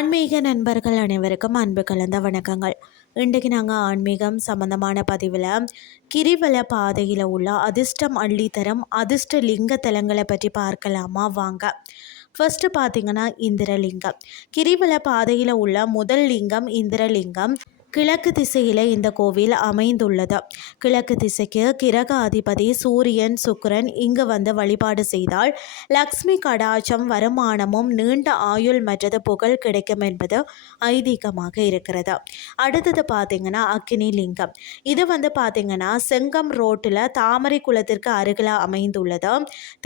ஆன்மீக நண்பர்கள் அனைவருக்கும் அன்பு கலந்த வணக்கங்கள். இன்றைக்கு நாங்கள் ஆன்மீகம் சம்பந்தமான பதிவில் கிரிவல பாதையில் உள்ள அதிர்ஷ்டம் அள்ளித்தரம் அதிர்ஷ்ட லிங்க தலங்களை பற்றி பார்க்கலாமா வாங்க. ஃபர்ஸ்ட் பார்த்தீங்கன்னா இந்திரலிங்கம். கிரிவல பாதையில் உள்ள முதல் லிங்கம் இந்திரலிங்கம். கிழக்கு திசையில் இந்த கோவில் அமைந்துள்ளது. கிழக்கு திசைக்கு கிரக அதிபதி சூரியன் சுக்கிரன் இங்கு வந்து வழிபாடு செய்தால் லக்ஷ்மி கடாட்சம் வருமானமும் நீண்ட ஆயுள் மற்றது புகழ் கிடைக்கும் என்பது ஐதீகமாக இருக்கிறது. அடுத்தது பார்த்திங்கன்னா அக்னி லிங்கம். இது வந்து பார்த்திங்கன்னா செங்கம் ரோட்டில் தாமரை குளத்திற்கு அருகில் அமைந்துள்ளது.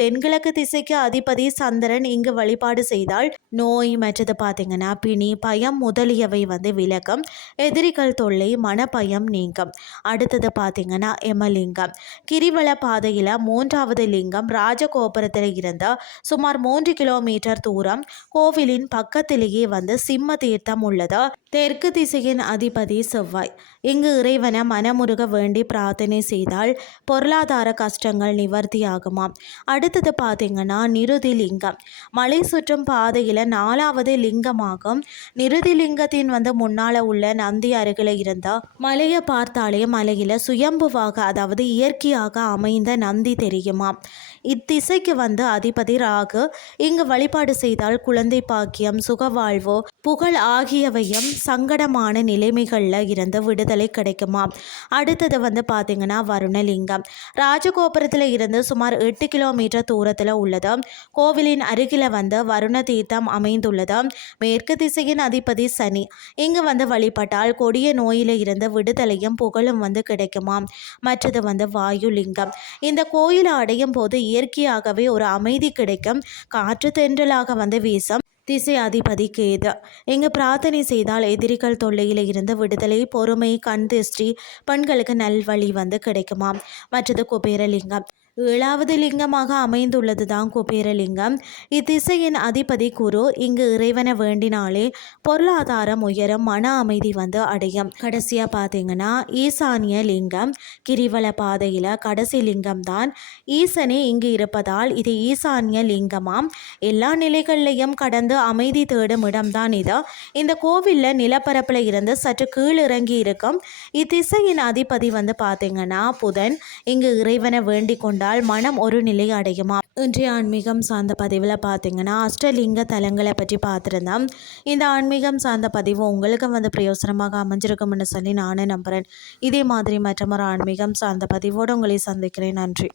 தென்கிழக்கு திசைக்கு அதிபதி சந்திரன் இங்கு வழிபாடு செய்தால் நோய் மற்றது பார்த்திங்கன்னா பிணி பயம் முதலியவை வந்து விலகும். எதிரி தொல்லை மனப்பயம் நீங்கும். அடுத்தது பார்த்தீங்கன்னா எமலிங்கம். கிரிவல பாதையில் மூன்றாவது லிங்கம் ராஜகோபுரத்தில் இருந்து சுமார் 3 கிலோமீட்டர் தூரம் கோவிலின் பக்கத்திலேயே வந்து சிம்ம தீர்த்தம் உள்ளது. தெற்கு திசையின் அதிபதி செவ்வாய். இங்கு இறைவனை மனமுருக வேண்டி பிரார்த்தனை செய்தால் பொருளாதார கஷ்டங்கள் நிவர்த்தியாகுமாம். அடுத்தது பார்த்தீங்கன்னா நிருதி லிங்கம். மலை சுற்றும் பாதையில் 4வது லிங்கமாகும். நிருதி லிங்கத்தின் வந்து முன்னால் உள்ள நந்தி அருகில் இருந்த மலையை பார்த்தாலே மலையில் சுயம்புவாக அதாவது இயற்கையாக அமைந்த நந்தி தெரியுமா. இத்திசைக்கு வந்து அதிபதி ராகு. இங்கு வழிபாடு செய்தால் குழந்தை பாக்கியம் சுகவாழ்வு புகழ் ஆகியவையும் சங்கடமான நிலைமைகளில் இருந்து விடுதலை கிடைக்குமா. அடுத்தது வந்து பார்த்திங்கன்னா வருணலிங்கம். ராஜகோபுரத்தில் இருந்து சுமார் 8 கிலோமீட்டர் தூரத்தில் உள்ளது. கோவிலின் அருகில் வந்து வருண தீர்த்தம் அமைந்துள்ளது. மேற்கு திசையின் அதிபதி சனி. இங்கு வந்து வழிபட்டால் கொடிய நோயில இருந்து விடுதலையும் புகழும் வந்து கிடைக்குமா. மற்றது வந்து வாயுலிங்கம். இந்த கோயிலை அடையும் போது இயற்கையாகவே ஒரு அமைதி கிடைக்கும். காற்று தென்றலாக வந்து வீசும். திசை அதிபதி கேது. இங்கு பிரார்த்தனை செய்தால் எதிரிகள் தொல்லையில் இருந்து விடுதலை பொறுமை கண் திருஷ்டி பெண்களுக்கு நல்வழி வந்து கிடைக்குமாம். மற்றது குபேரலிங்கம். 7வது லிங்கமாக அமைந்துள்ளது தான் குபேரலிங்கம். இத்திசையின் அதிபதி குரு. இங்கு இறைவனை வேண்டினாலே பொருளாதாரம் உயரும் மன அமைதி வந்து அடையும். கடைசியாக பார்த்தீங்கன்னா ஈசானிய லிங்கம். கிரிவல பாதையில் கடைசி லிங்கம் தான். ஈசனே இங்கு இருப்பதால் இது ஈசானிய லிங்கமாம். எல்லா நிலைகள்லையும் கடந்து அமைதி தேடும் இடம்தான் இது. இந்த கோவிலில் நிலப்பரப்பில் இருந்து சற்று கீழிறங்கி இருக்கும். இத்திசையின் அதிபதி வந்து பார்த்தீங்கன்னா புதன். இங்கு இறைவனை வேண்டிக் கொண்டு மனம் ஒரு நிலை அடையுமா. இன்றைய ஆன்மீகம் சார்ந்த பதிவில் பார்த்தீங்கன்னா அஷ்டலிங்க தலங்களை பற்றி பார்த்துருந்தோம். இந்த ஆன்மீகம் சார்ந்த பதிவு உங்களுக்கு வந்து பிரயோசனமாக அமைஞ்சிருக்கும்னு சொல்லி நானும் நம்புகிறேன். இதே மாதிரி மற்றொரு ஆன்மீகம் சார்ந்த பதிவோடு உங்களை சந்திக்கிறேன். நன்றி.